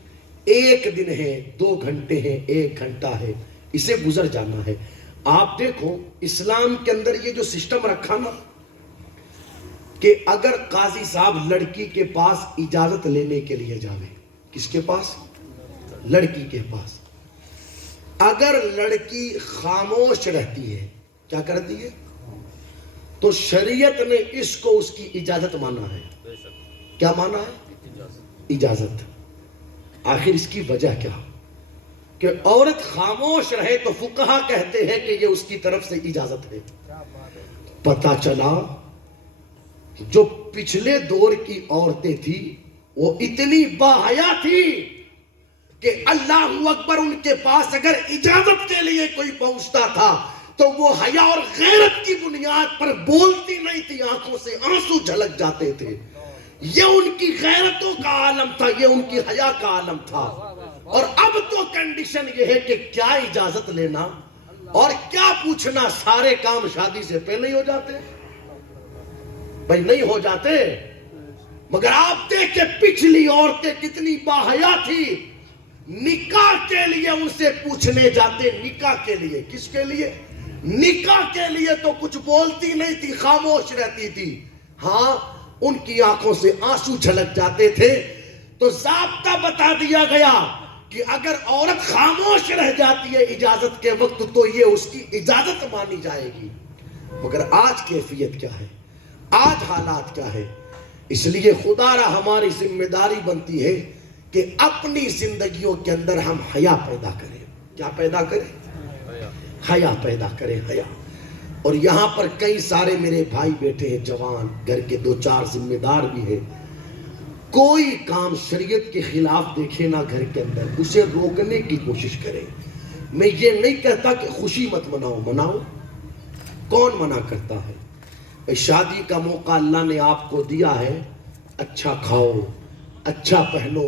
ایک دن ہے، 2 گھنٹے ہیں، 1 گھنٹہ ہے، اسے گزر جانا ہے۔ آپ دیکھو اسلام کے اندر یہ جو سسٹم رکھا نا کہ اگر قاضی صاحب لڑکی کے پاس اجازت لینے کے لیے جاوے، کس کے پاس؟ لڑکی کے پاس، اگر لڑکی خاموش رہتی ہے، کیا کرتی ہے؟ تو شریعت نے اس کو اس کی اجازت مانا ہے۔ کیا مانا ہے؟ اجازت۔ آخر اس کی وجہ کیا کہ عورت خاموش رہے تو فقہا کہتے ہیں کہ یہ اس کی طرف سے اجازت ہے۔ پتہ چلا جو پچھلے دور کی عورتیں تھی وہ اتنی باحیا تھی کہ اللہ اکبر، ان کے پاس اگر اجازت کے لیے کوئی پہنچتا تھا تو وہ حیا اور غیرت کی بنیاد پر بولتی نہیں تھی، آنکھوں سے آنسو جھلک جاتے تھے۔ یہ ان کی غیرتوں کا عالم تھا، یہ ان کی حیا کا عالم تھا۔ اور اب تو کنڈیشن یہ ہے کہ کیا اجازت لینا اور کیا پوچھنا، سارے کام شادی سے پہلے ہی ہو جاتے۔ بھائی نہیں ہو جاتے مگر آپ دیکھیں پچھلی عورتیں کتنی باحیا تھی، نکاح کے لیے ان سے پوچھنے جاتے، نکاح کے لیے، کس کے لیے؟ نکاح کے لیے تو کچھ بولتی نہیں تھی، خاموش رہتی تھی، ہاں ان کی آنکھوں سے آنسو چھلک جاتے تھے، تو ضابطہ بتا دیا گیا کہ اگر عورت خاموش رہ جاتی ہے اجازت کے وقت تو یہ اس کی اجازت مانی جائے گی۔ مگر آج کیفیت کیا ہے، آج حالات کیا ہے؟ اس لیے خدا را ہماری ذمہ داری بنتی ہے کہ اپنی زندگیوں کے اندر ہم حیا پیدا کریں۔ کیا پیدا کریں؟ حیا پیدا کریں، حیا۔ اور یہاں پر کئی سارے میرے بھائی بیٹھے ہیں جوان، گھر کے 2-4 ذمہ دار بھی ہیں، کوئی کام شریعت کے خلاف دیکھے نہ گھر کے اندر، اسے روکنے کی کوشش کریں۔ میں یہ نہیں کہتا کہ خوشی مت مناؤ، مناؤ، کون منع کرتا ہے؟ شادی کا موقع اللہ نے آپ کو دیا ہے، اچھا کھاؤ، اچھا پہنو،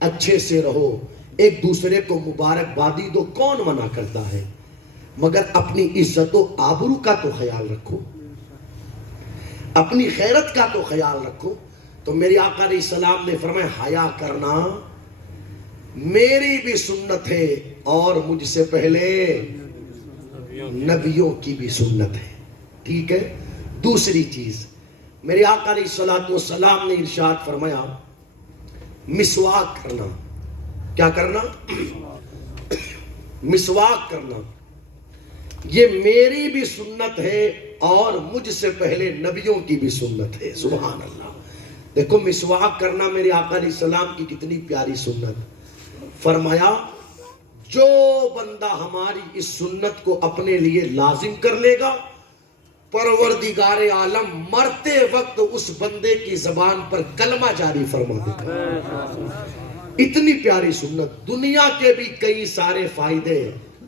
اچھے سے رہو، ایک دوسرے کو مبارکبادی دو، کون منع کرتا ہے؟ مگر اپنی عزت و آبرو کا تو خیال رکھو، اپنی خیرت کا تو خیال رکھو۔ تو میری آقا علیہ السلام نے فرمایا حیا کرنا میری بھی سنت ہے اور مجھ سے پہلے نبیوں کی بھی سنت ہے، ٹھیک ہے؟ دوسری چیز میرے آقا علیہ السلام نے ارشاد فرمایا مسواک کرنا۔ کیا کرنا؟ مسواک کرنا، یہ میری بھی سنت ہے اور مجھ سے پہلے نبیوں کی بھی سنت ہے۔ سبحان اللہ۔ دیکھو مسواک کرنا میرے آقا علیہ السلام کی کتنی پیاری سنت۔ فرمایا جو بندہ ہماری اس سنت کو اپنے لیے لازم کر لے گا، پروردگار عالم مرتے وقت اس بندے کی زبان پر کلمہ جاری فرما دے گا۔ اتنی پیاری سنت، دنیا کے بھی کئی سارے فائدے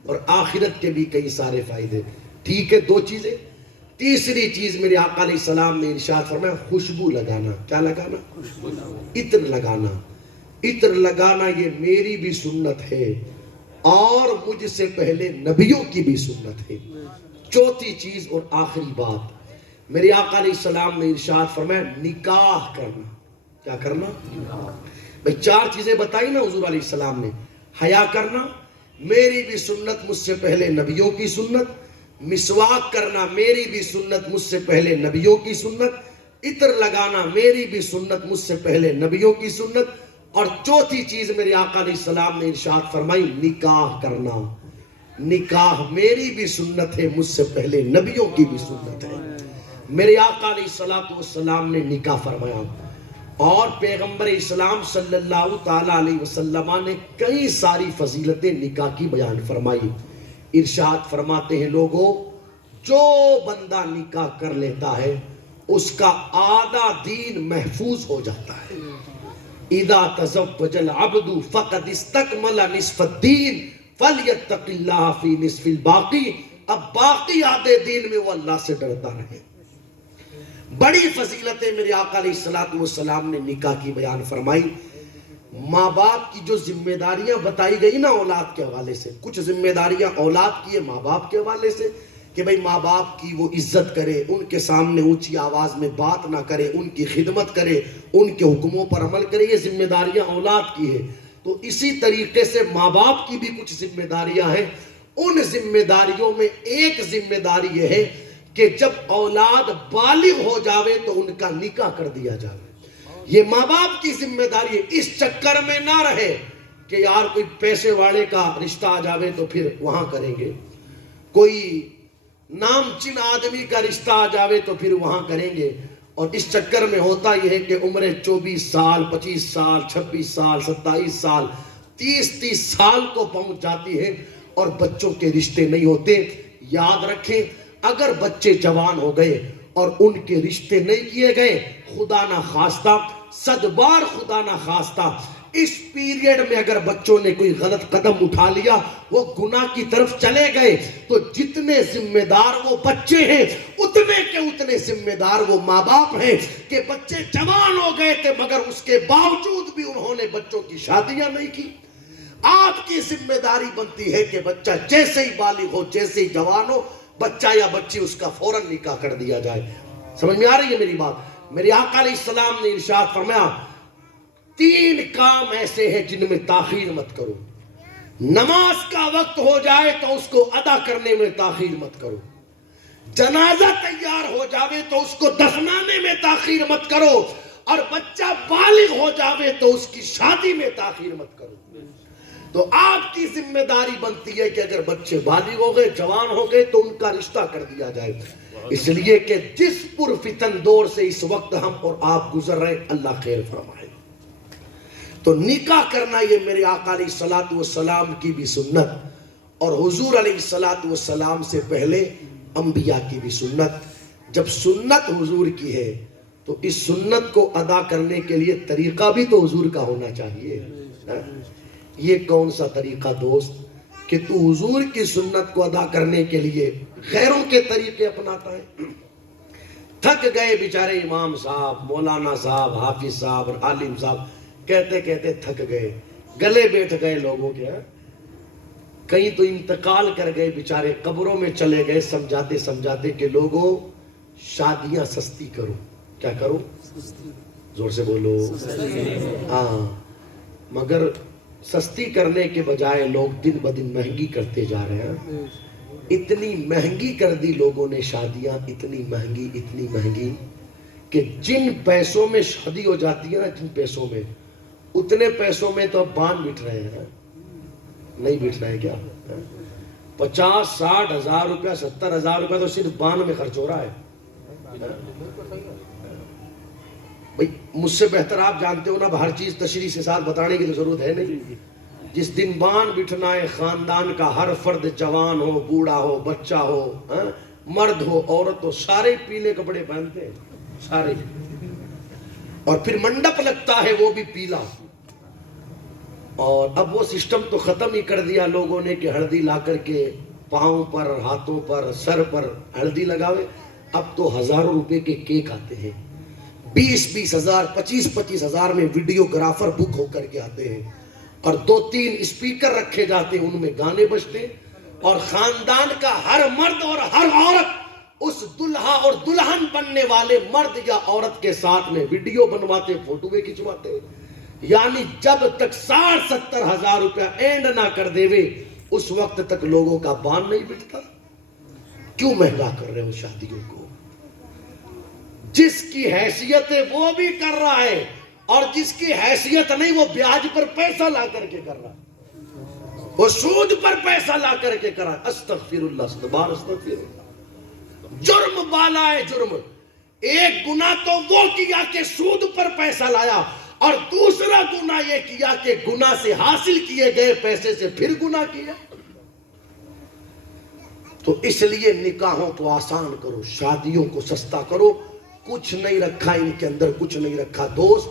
اور آخرت کے بھی کئی سارے فائدے، ٹھیک ہے؟ 2 چیزیں۔ تیسری چیز میرے آقا علیہ السلام نے ارشاد فرمایا خوشبو لگانا۔ کیا لگانا؟ عطر لگانا۔ عطر لگانا یہ میری بھی سنت ہے اور مجھ سے پہلے نبیوں کی بھی سنت ہے۔ چوتھی چیز اور آخری بات میرے آقا علیہ السلام نے ارشاد فرمایا نکاح کرنا۔ کیا کرنا؟ بھئی 4 چیزیں بتائی نا حضور علیہ السلام نے۔ حیا کرنا میری بھی سنت، مجھ سے پہلے نبیوں کی سنت۔ مسواک کرنا میری بھی سنت، مجھ سے پہلے نبیوں کی سنت۔ عطر لگانا میری بھی سنت، مجھ سے پہلے نبیوں کی سنت۔ اور چوتھی چیز میرے آقا علیہ السلام نے ارشاد فرمائی نکاح کرنا۔ نکاح میری بھی سنت ہے، مجھ سے پہلے نبیوں کی بھی سنت ہے۔ میرے آقا علیہ السلام نے نکاح فرمایا اور پیغمبر اسلام صلی اللہ تعالیٰ علیہ وسلم نے کئی ساری فضیلتیں نکاح کی بیان فرمائی۔ ارشاد فرماتے ہیں لوگوں جو بندہ نکاح کر لیتا ہے اس کا آدھا دین محفوظ ہو جاتا ہے۔ اذا تزوج العبد فقد استکمل نصف الدین فلیتق اللہ فی نصف الباقی۔ اب باقی آدھے دین میں وہ اللہ سے ڈرتا رہے۔ بڑی فضیلتیں میرے آقا علیہ السلام نے نکاح کی بیان فرمائی۔ ماں باپ کی جو ذمہ داریاں بتائی گئی نا اولاد کے حوالے سے، کچھ ذمہ داریاں اولاد کی ہے ماں باپ کے حوالے سے کہ بھئی ماں باپ کی وہ عزت کرے، ان کے سامنے اونچی آواز میں بات نہ کرے، ان کی خدمت کرے، ان کے حکموں پر عمل کرے، یہ ذمہ داریاں اولاد کی ہے۔ تو اسی طریقے سے ماں باپ کی بھی کچھ ذمہ داریاں ہیں۔ ان ذمہ داریوں میں ایک ذمہ داری یہ ہے کہ جب اولاد بالغ ہو جاوے تو ان کا نکاح کر دیا جاوے۔ یہ ماں باپ کی ذمہ داری ہے۔ اس چکر میں نہ رہے کہ یار کوئی پیسے والے کا رشتہ آ جاوے تو پھر وہاں کریں گے، کوئی نام چن آدمی کا رشتہ آ جاوے تو پھر وہاں کریں گے۔ اور اس چکر میں ہوتا یہ ہے کہ عمریں 24 سال 25 سال 26 سال 27 سال 30 سال کو پہنچ جاتی ہے اور بچوں کے رشتے نہیں ہوتے۔ یاد رکھیں اگر بچے جوان ہو گئے اور ان کے رشتے نہیں کیے گئے، خدا نہ خواستہ، صد بار خدا نہ خواستہ، اس پیریڈ میں اگر بچوں نے کوئی غلط قدم اٹھا لیا، وہ گناہ کی طرف چلے گئے، تو جتنے ذمہ دار وہ بچے ہیں اتنے کے اتنے ذمہ دار وہ ماں باپ ہیں کہ بچے جوان ہو گئے تھے مگر اس کے باوجود بھی انہوں نے بچوں کی شادیاں نہیں کی۔ آپ کی ذمہ داری بنتی ہے کہ بچہ جیسے ہی بالغ ہو، جیسے ہی جوان ہو، بچہ یا بچی اس کا فوراً نکاح کر دیا جائے۔ سمجھ میں آ رہی ہے میری بات؟ میرے آقا علیہ السلام نے ارشاد فرمایا 3 کام ایسے ہیں جن میں تاخیر مت کرو. نماز کا وقت ہو جائے تو اس کو ادا کرنے میں تاخیر مت کرو. جنازہ تیار ہو جاوے تو اس کو دفنانے میں تاخیر مت کرو. اور بچہ بالغ ہو جاوے تو اس کی شادی میں تاخیر مت کرو. تو آپ کی ذمہ داری بنتی ہے کہ اگر بچے بالغ ہو گئے، جوان ہو گئے تو ان کا رشتہ کر دیا جائے. اس لیے کہ جس پرفتن دور سے اس وقت ہم اور آپ گزر رہے ہیں، اللہ خیر فرمائے. تو نکاح کرنا یہ میرے آقا علیہ الصلوۃ والسلام کی بھی سنت، اور حضور علیہ الصلوۃ والسلام سے پہلے انبیاء کی بھی سنت. جب سنت حضور کی ہے تو اس سنت کو ادا کرنے کے لیے طریقہ بھی تو حضور کا ہونا چاہیے. یہ کون سا طریقہ دوست کہ تو حضور کی سنت کو ادا کرنے کے لیے غیروں کے طریقے اپناتا ہے. تھک گئے بیچارے امام صاحب، مولانا صاحب، حافظ صاحب اور عالم صاحب، کہتے کہتے تھک گئے، گلے بیٹھ گئے لوگوں کے. کہیں تو انتقال کر گئے بیچارے، قبروں میں چلے گئے سمجھاتے سمجھاتے کہ لوگوں شادیاں سستی کرو. کیا کرو؟ زور سے بولو. ہاں، مگر سستی کرنے کے بجائے لوگ دن بدن مہنگی کرتے جا رہے ہیں. اتنی مہنگی کر دی لوگوں نے شادیاں، اتنی مہنگی کہ جن پیسوں میں شادی ہو جاتی ہے نا، جن پیسوں میں، اتنے پیسوں میں تو اب بان بٹھ رہے ہیں. نہیں بٹھ رہے کیا؟ 50-60 ہزار روپیہ، 70 ہزار روپیہ تو صرف بان میں خرچ ہو رہا ہے. بھئی مجھ سے بہتر آپ جانتے ہو نا، ہر چیز تشریح سے ساتھ بتانے کی تو ضرورت ہے نہیں. جس دن بان بٹھنا ہے، خاندان کا ہر فرد، جوان ہو، بوڑھا ہو، بچہ ہو، مرد ہو، عورت ہو، سارے پیلے کپڑے پہنتے ہیں، سارے. اور پھر منڈپ لگتا ہے وہ بھی پیلا. اور اب وہ سسٹم تو ختم ہی کر دیا لوگوں نے کہ ہلدی لا کر کے پاؤں پر، ہاتھوں پر، سر پر ہلدی لگاوے. اب تو ہزاروں روپے کے کیک آتے ہیں، 20-20 ہزار، 25-25 ہزار میں ویڈیوگرافر بک ہو کر کے آتے ہیں، اور 2-3 اسپیکر رکھے جاتے ہیں، ان میں گانے بجتے ہیں. اور خاندان کا ہر مرد اور ہر عورت اس دلہا اور دلہن بننے والے مرد یا عورت کے ساتھ میں ویڈیو بنواتے، فوٹو میں کھنچواتے. یعنی جب تک 60-70 ہزار روپیہ اینڈ نہ کر دیوے اس وقت تک لوگوں کا بان نہیں بٹتا. کیوں مہنگا کر رہے ہو شادیوں کو؟ جس کی حیثیت ہے وہ بھی کر رہا ہے، اور جس کی حیثیت نہیں وہ بیاج پر پیسہ لا کر کے کر رہا ہے، وہ سود پر پیسہ لا کر کے کر رہا ہے. استغفر اللہ، استغفر اللہ. جرم بالا ہے جرم. ایک گناہ تو وہ کیا کہ سود پر پیسہ لایا، اور دوسرا گناہ یہ کیا کہ گناہ سے حاصل کیے گئے پیسے سے پھر گناہ کیا. تو اس لیے نکاحوں کو آسان کرو، شادیوں کو سستا کرو. کچھ نہیں رکھا ان کے اندر، کچھ نہیں رکھا دوست.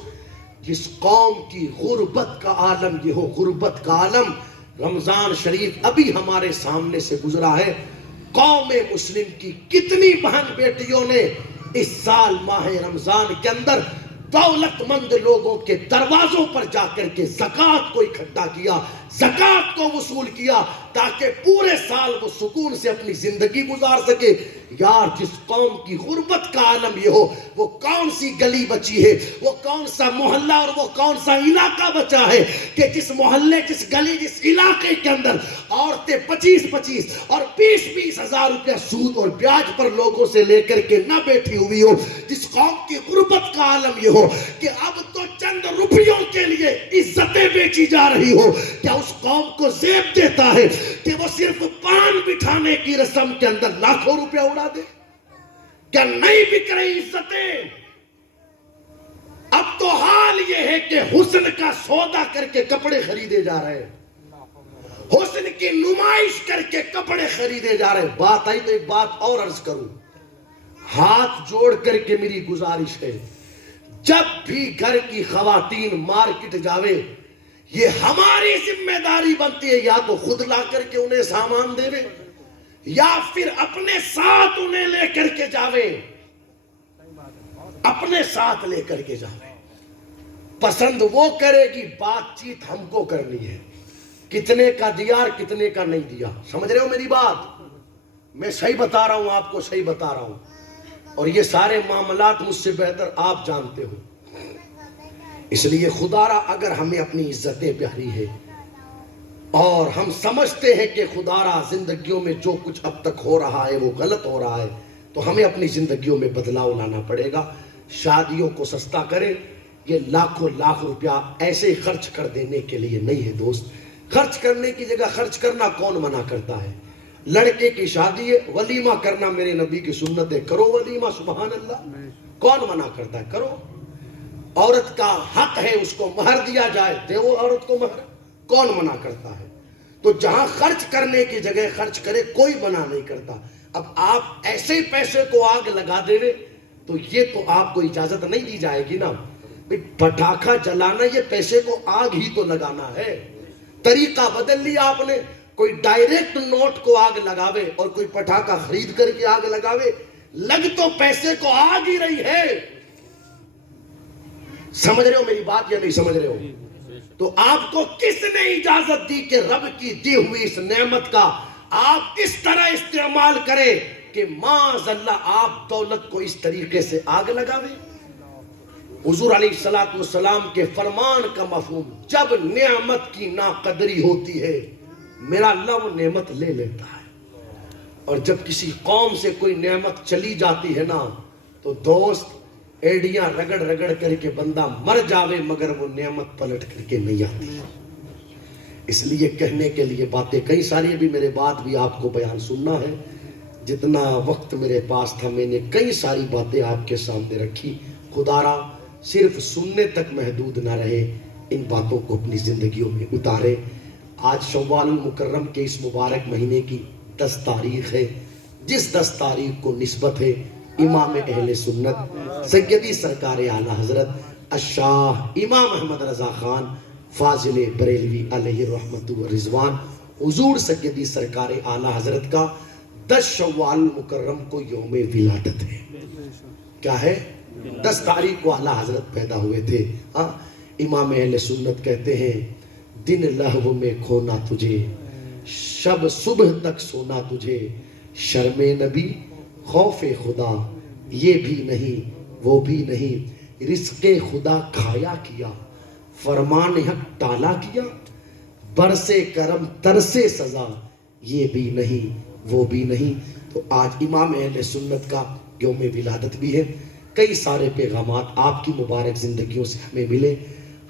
جس قوم کی غربت کا عالم یہ ہو، غربت کا عالم. رمضان شریف ابھی ہمارے سامنے سے گزرا ہے. قوم مسلم کی کتنی بہن بیٹیوں نے اس سال ماہ رمضان کے اندر دولت مند لوگوں کے دروازوں پر جا کر کے زکوٰۃ کو اکٹھا کیا، زکوٰۃ کو وصول کیا، تاکہ پورے سال وہ سکون سے اپنی زندگی گزار سکے. یار جس قوم کی غربت کا عالم یہ ہو، وہ کون سی گلی بچی ہے، وہ کون سا محلہ اور وہ کون سا علاقہ بچا ہے کہ جس محلے، جس گلی، جس علاقے کے اندر عورتیں 25-25 اور 20-20 ہزار روپیہ سود اور بیاج پر لوگوں سے لے کر کے نہ بیٹھی ہوئی ہو. جس قوم کی غربت کا عالم یہ ہو کہ اب تو چند روپیوں کے لیے عزتیں بیچی جا رہی ہو، کیا اس قوم کو زیب دیتا ہے کہ وہ صرف پان بٹھانے کی رسم کے اندر لاکھوں روپیہ اڑا دے؟ کیا نہیں بک رہی عزتیں؟ اب تو حال یہ ہے کہ حسن کا سودا کر کے کپڑے خریدے جا رہے ہیں، حسن کی نمائش کر کے کپڑے خریدے جا رہے ہیں. بات آئی تو ایک بات اور عرض کروں، ہاتھ جوڑ کر کے میری گزارش ہے، جب بھی گھر کی خواتین مارکیٹ جاوے، یہ ہماری ذمہ داری بنتی ہے یا تو خود لا کر کے انہیں سامان دے یا پھر اپنے ساتھ انہیں لے کر کے جاوے، اپنے ساتھ لے کر کے جاوے. پسند وہ کرے گی، بات چیت ہم کو کرنی ہے. کتنے کا دیا اور کتنے کا نہیں دیا، سمجھ رہے ہو میری بات؟ میں صحیح بتا رہا ہوں، آپ کو صحیح بتا رہا ہوں. اور یہ سارے معاملات مجھ سے بہتر آپ جانتے ہو. اس لیے خدا را اگر ہمیں اپنی عزتیں پیاری ہے اور ہم سمجھتے ہیں کہ خدا را زندگیوں میں جو کچھ اب تک ہو رہا ہے وہ غلط ہو رہا ہے، تو ہمیں اپنی زندگیوں میں بدلاؤ لانا پڑے گا. شادیوں کو سستا کریں. یہ لاکھوں لاکھ روپیہ ایسے ہی خرچ کر دینے کے لیے نہیں ہے دوست. خرچ کرنے کی جگہ خرچ کرنا کون منع کرتا ہے؟ لڑکے کی شادی ہے، ولیمہ کرنا میرے نبی کی سنت ہے، کرو ولیمہ، سبحان اللہ. کون منع کرتا ہے؟ کرو. عورت کا حق ہے اس کو مہر دیا جائے، دے وہ عورت کو مہر. کون منع کرتا ہے؟ تو جہاں خرچ کرنے کی جگہ خرچ کرے، کوئی منع نہیں کرتا. اب آپ ایسے پیسے کو آگ لگا دے رہے تو یہ تو آپ کو اجازت نہیں دی جائے گی نا. پٹاخہ جلانا یہ پیسے کو آگ ہی تو لگانا ہے. طریقہ بدل لیا آپ نے. کوئی ڈائریکٹ نوٹ کو آگ لگاوے اور کوئی پٹاخہ خرید کر کے آگ لگاوے. لگ تو پیسے کو آگ ہی رہی ہے. سمجھ رہے ہو میری بات یا نہیں سمجھ رہے ہو؟ تو آپ کو کس نے اجازت دی کہ رب کی دی ہوئی اس نعمت کا آپ اس طرح استعمال کریں کہ معاذ اللہ آپ دولت کو اس طریقے سے آگ لگاوے؟ حضور علیہ السلام کے فرمان کا مفہوم، جب نعمت کی ناقدری ہوتی ہے میرا اللہ وہ نعمت لے لیتا ہے. اور جب کسی قوم سے کوئی نعمت چلی جاتی ہے نا تو دوست ایڑیاں رگڑ رگڑ کر کے بندہ مر جاوے مگر وہ نعمت پلٹ کر کے نہیں آتی. اس لیے کہنے کے لیے باتیں کئی ساری، بھی میرے بات بھی آپ کو بیان سننا ہے. جتنا وقت میرے پاس تھا میں نے کئی ساری باتیں آپ کے سامنے رکھی. خدا را صرف سننے تک محدود نہ رہے، ان باتوں کو اپنی زندگیوں میں اتارے. آج شوال المکرم کے اس مبارک مہینے کی 10 تاریخ ہے، جس 10 تاریخ کو نسبت ہے امام اہل سنت سیدی سرکار اعلیٰ حضرت الشاہ امام احمد رضا خان فاضل بریلوی علیہ رحمت و رضوان حضور سیدی سرکار اعلیٰ حضرت کا 10 شوال المکرم کو یوم ولادت ہے. کیا ہے؟ 10 تاریخ کو اعلیٰ حضرت پیدا ہوئے تھے. امام اہل سنت کہتے ہیں دن لہو میں کھونا تجھے، شب صبح تک سونا تجھے، شرم نبی خوف خدا یہ بھی نہیں وہ بھی نہیں، رزق خدا کھایا کیا، فرمان حق ٹالا کیا، برسے کرم ترسے سزا یہ بھی نہیں وہ بھی نہیں. تو آج امام اہل سنت کا یوم ولادت بھی ہے. کئی سارے پیغامات آپ کی مبارک زندگیوں سے ہمیں ملے.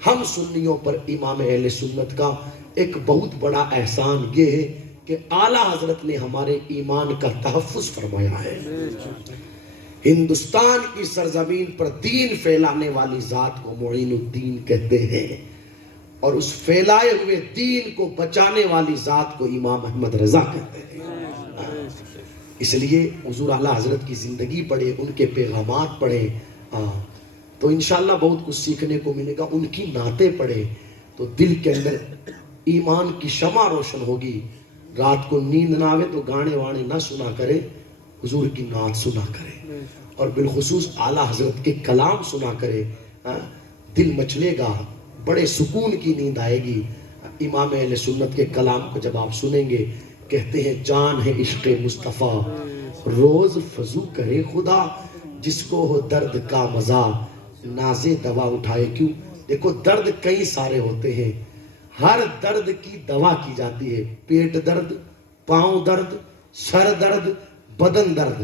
ہم سنیوں پر امام اہل سنت کا ایک بہت بڑا احسان یہ ہے کہ اعلیٰ حضرت نے ہمارے ایمان کا تحفظ فرمایا ہے. ہندوستان کی سرزمین پر دین پھیلانے والی ذات کو معین الدین کہتے ہیں، اور اس پھیلائے ہوئے دین کو بچانے والی ذات کو امام احمد رضا کہتے ہیں. اس لیے حضور اعلیٰ حضرت کی زندگی پڑھے، ان کے پیغامات پڑھے تو انشاءاللہ بہت کچھ سیکھنے کو ملے گا. ان کی نعتیں پڑھے تو دل کے اندر ایمان کی شمع روشن ہوگی. رات کو نیند نہ آوے تو گانے وانے نہ سنا کرے، حضور کی نعت سنا کرے، اور بالخصوص اعلیٰ حضرت کے کلام سنا کرے. دل مچلے گا، بڑے سکون کی نیند آئے گی. امام اہل سنت کے کلام کو جب آپ سنیں گے، کہتے ہیں جان ہے عشق مصطفیٰ روز فضو کرے خدا، جس کو ہو درد کا مزہ ناز دوا اٹھائے. کیوں؟ دیکھو درد کئی سارے ہوتے ہیں، ہر درد کی دوا کی جاتی ہے. پیٹ درد، پاؤں درد، سر درد، بدن درد،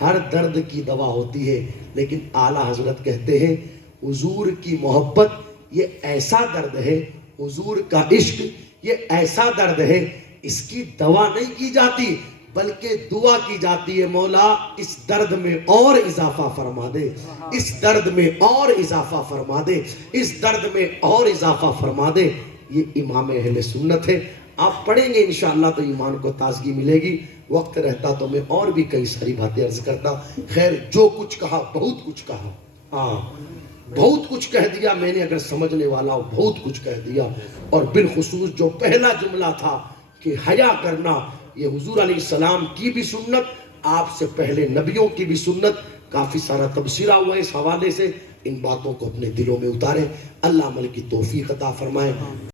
ہر درد کی دوا ہوتی ہے. لیکن اعلیٰ حضرت کہتے ہیں حضور کی محبت یہ ایسا درد ہے، حضور کا عشق یہ ایسا درد ہے، اس کی دوا نہیں کی جاتی بلکہ دعا کی جاتی ہے. مولا اس درد میں اور اضافہ فرما دے، اس درد میں اور اضافہ فرما دے، اس درد میں اور اضافہ فرما دے. یہ امام اہل سنت ہے. آپ پڑھیں گے انشاءاللہ تو ایمان کو تازگی ملے گی. وقت رہتا تو میں اور بھی کئی ساری باتیں عرض کرتا. خیر جو کچھ کہا بہت کچھ کہا، بہت کچھ کہہ دیا میں نے. اگر سمجھنے والا ہو بہت کچھ کہہ دیا. اور بالخصوص جو پہلا جملہ تھا کہ حیا کرنا، یہ حضور علیہ السلام کی بھی سنت، آپ سے پہلے نبیوں کی بھی سنت. کافی سارا تبصرہ ہوا اس حوالے سے. ان باتوں کو اپنے دلوں میں اتاریں. اللہ عمل کی توفیق عطا فرمائے.